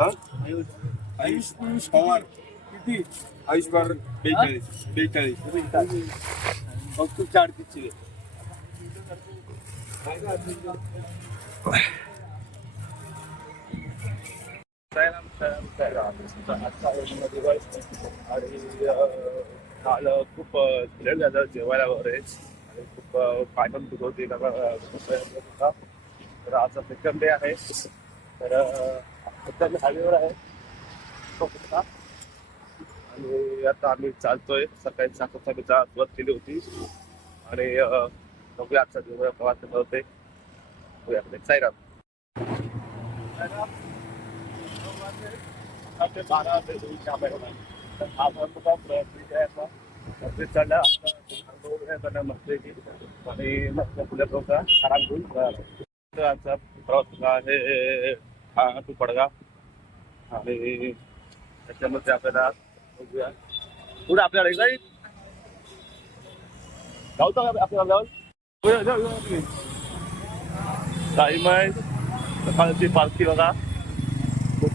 आयुष आयुष पवार चार आणि अं, काल खूप लेट झालं जेवायला वगैरे आणि खूप अं, पाय पण दुखवते त्याला, अं, खूप होता तर आजचा सेकंड डे आहे. तर अं, मी हायवेवर आहे. आणि आता आम्ही चालतोय. सकाळी सात वाजता मी सुरुवात केली होती. आणि बघूया आजचा दिवस प्रवास कसा होते. बघूया. साईराम आपले बारा ते दोनशे आंबे होणार. तर हा भरपूर प्रयत्न आहे मस्जिद वरती चढला आता अनुभव आणि मस्त पुढे होता आराम घेऊन जायला. प्रवास हा आहे. हा तू पडगा. आणि त्याच्यामध्ये आपल्याला बघूया. पुढे आपल्याला जाईल जाऊ का आपल्याला जाऊन जाऊ, टाईम आहे सकाळची पालखी बघा.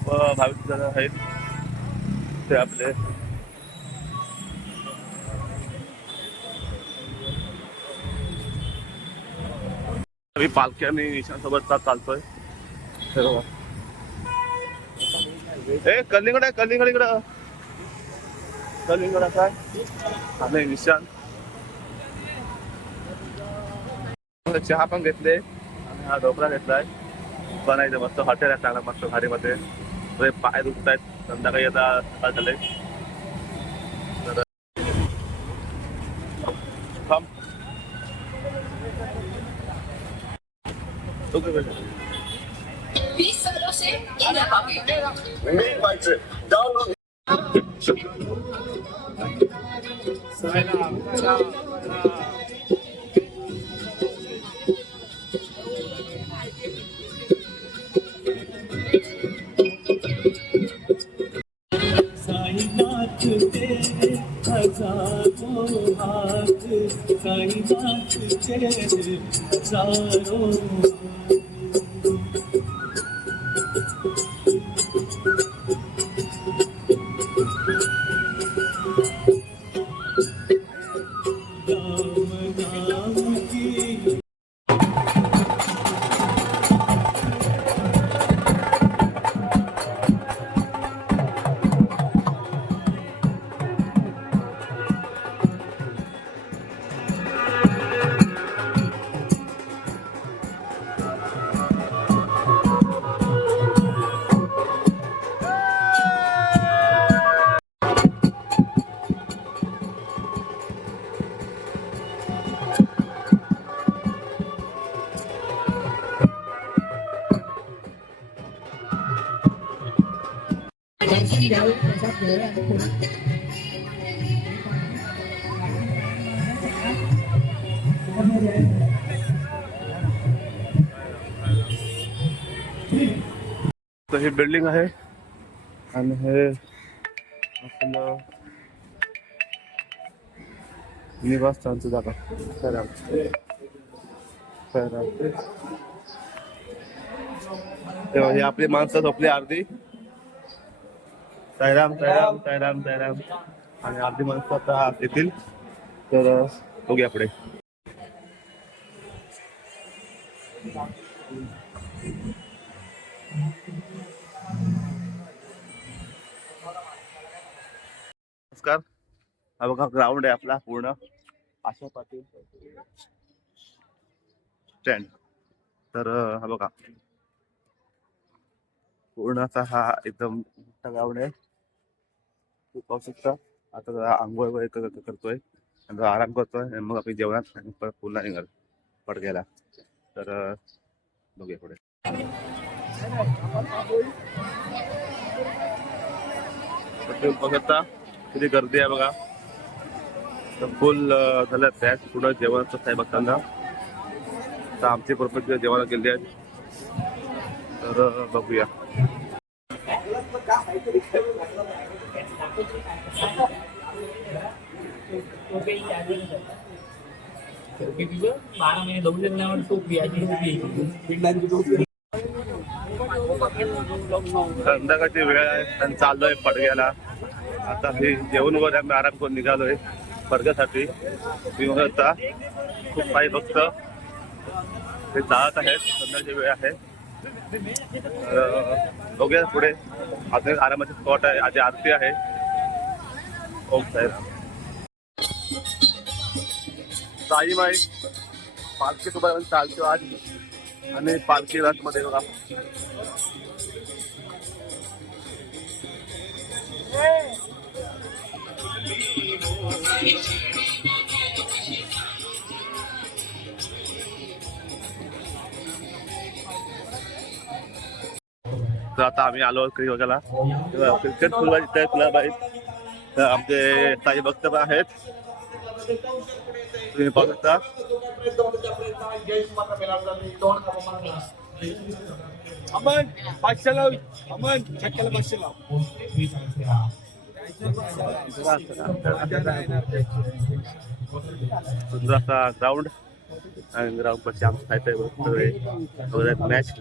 खूप भाविक जण आहेत. ते आपले. मी पालखी आणि निशांसोबत सोबत चालतोय. ए कलिंगड आहे कलिंगड इकडं. कलिंगड काय आणि निशान चहा पण घेतले. आणि हा ढोकळा घेतलाय. बनायचं मस्त. हॉटेल आहे चांगला मस्त भारीमध्ये. थोडे पाय दुखत आहेत संध्याकाळी आता सकाळ झाले तर थांब. हजारों हाथ साईनाथ तेरे हजारों हाथ तर ही बिल्डिंग आहे. आणि हे आपलं निवासस्थानचं जागा. खरं. खरं. तेव्हा हे आपली माणसं झोपली अर्धी. सायराम सायराम सायराम सायराम आणि अर्धी माणसं आता येतील. तर बघूया पुढे. नमस्कार. हा बघा ग्राउंड आहे आपला पूर्ण. आशा पाटील. स्टँड तर हा बघा. पूर्ण असा हा एकदम मोठा ग्राउंड आहे. पाहू शकता आता जरा आंघोळ वगैरे करतोय. आणि आराम करतोय आणि मग आपण जेवणात आणि परत पुन्हा निघाल पडग्याला तर बघूया पुढे. तर शकता किती गर्दी आहे बघा. तर फुल झालं बॅच पुढं जेवणाचं काय बघताना. तर आमचे परफेक्ट जेवण गेले आहेत. तर तर बघूया. बारा महिने दौड नाही टोपी आजी टोपी संध्याकाळची वेळ आहे आणि चाललोय पडग्याला. आता हे जेवण वगैरे आम्ही आराम करून निघालोय पडग्यासाठी. तुम्ही खूप काही भक्त ते जात आहेत संध्याकाळची वेळ आहे. बघूया पुढे. आता आरामाचे आरामाची स्पॉट आहे आधी आरती आहे. ओम साहेब. साई माई पालखी सोबत चालतो आज. आणि पालखी रथमध्ये बघा. तर आता आम्ही आलो क्रिकेट बघायला. क्रिकेट फुलवा इथे क्लब आहेत आमचे काही भक्त आहेत. तुम्ही पाहू शकता. अमन पाचशे लाव. अमन छक्क्याला पाचशे लाव. सुंदर असा ग्राउंड आणि ग्राउंड पशी आमचं खायचं सगळे. मॅच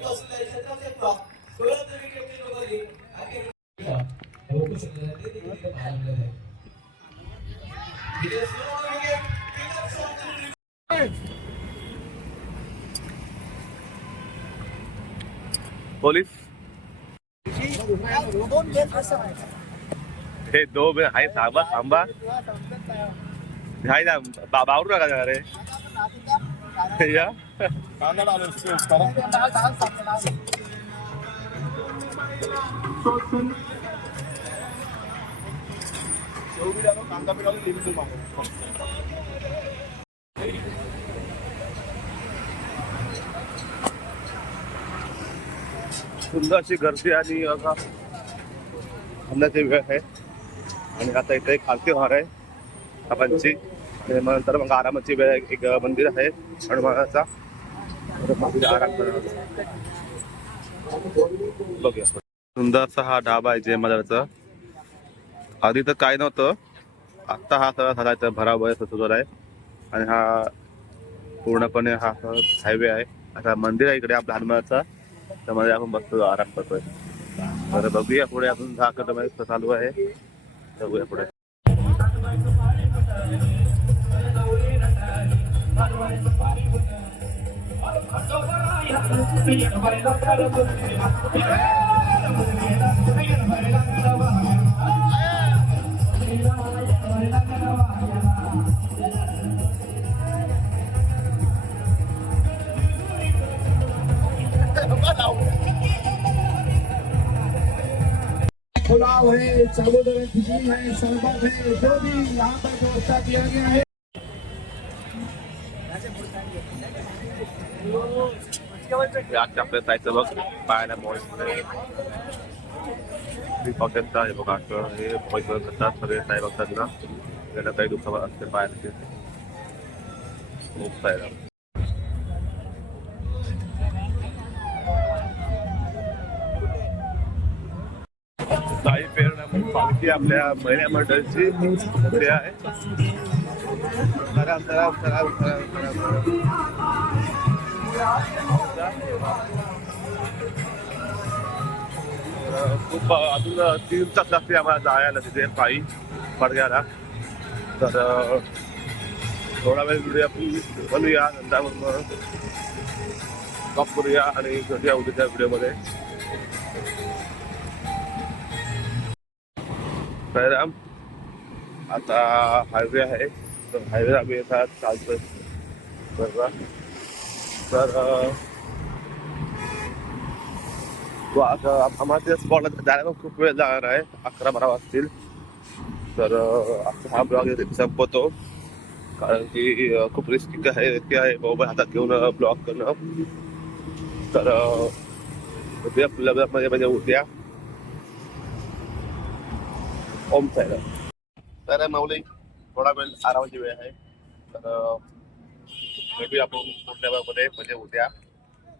बसतो इकडे बसतात बघा पोलीस? हे दो बे थांबा थांबा. हाय ना बा बावरू नका जरा रे. या. कांदा लिंबू सुंदर अशी गर्दी आणि असा थांबण्याची वेळ आहे. आणि आता इथे एक आरती होणार आहे. बाबांची. आणि मग नंतर मग आरामाची वेळ आहे. एक मंदिर आहे. हनुमानाचा. आराम बघूया हा ढाबा आहे जय मदारचा आधी तर काय नव्हतं. आत्ता हा सगळा झाला इथं भराव आहे सुंदर आहे. आणि हा पूर्णपणे हा हायवे आहे. आता मंदिर आहे इकडे आपल्या हनुमानाचा. त्यामध्ये आपण बसतो आराम करतोय. बरं बघूया पुढे अजून दहा किलोमीटर चालू आहे. बघूया पुढे. पुलाव है चावल है खिचड़ी है शरबत है जो भी यहाँ पर व्यवस्था किया गया है आजच्या आपल्या जायचं बघ पाहायला मॉल. पॉकेटचा हे बघा हे पैसे करतात सगळे साहेब असतात ना त्याला काही दुःख असते पाहायला. खूप साहेब साई पेरणा पालखी आपल्या महिला मंडळची पुढे आहे. करा करा करा करा करा खूप अजून तीन तास लागते आम्हाला जायला तिथे पायी पडग्याला. तर थोडा वेळ व्हिडिओ आपण बनवूया नंतर मग करूया आणि भेटूया उद्याच्या व्हिडिओमध्ये तर आता हायवे आहे. तर हायवे आम्ही आता चालतोय. तर आता आम्हाला त्या स्पॉटला जायला खूप वेळ जाणार आहे. अकरा बारा वाजतील. तर आता हा ब्लॉग संपवतो. कारण की खूप रिस्की आहे रिस्की आहे. मोबाईल हातात घेऊन ब्लॉक करणं. तर उद्या म्हणजे उद्या. ओम साईराम तर माऊली थोडा वेळ आरामाची वेळ आहे. तर भेटूया आपण पुढल्या वेळामध्ये म्हणजे उद्या.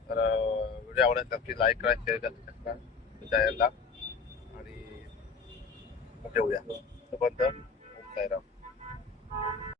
तर व्हिडिओ आवडत नक्की लाईक करा शेअर करा चॅनलला आणि म्हणजे उद्या तोपर्यंत ओम साईराम.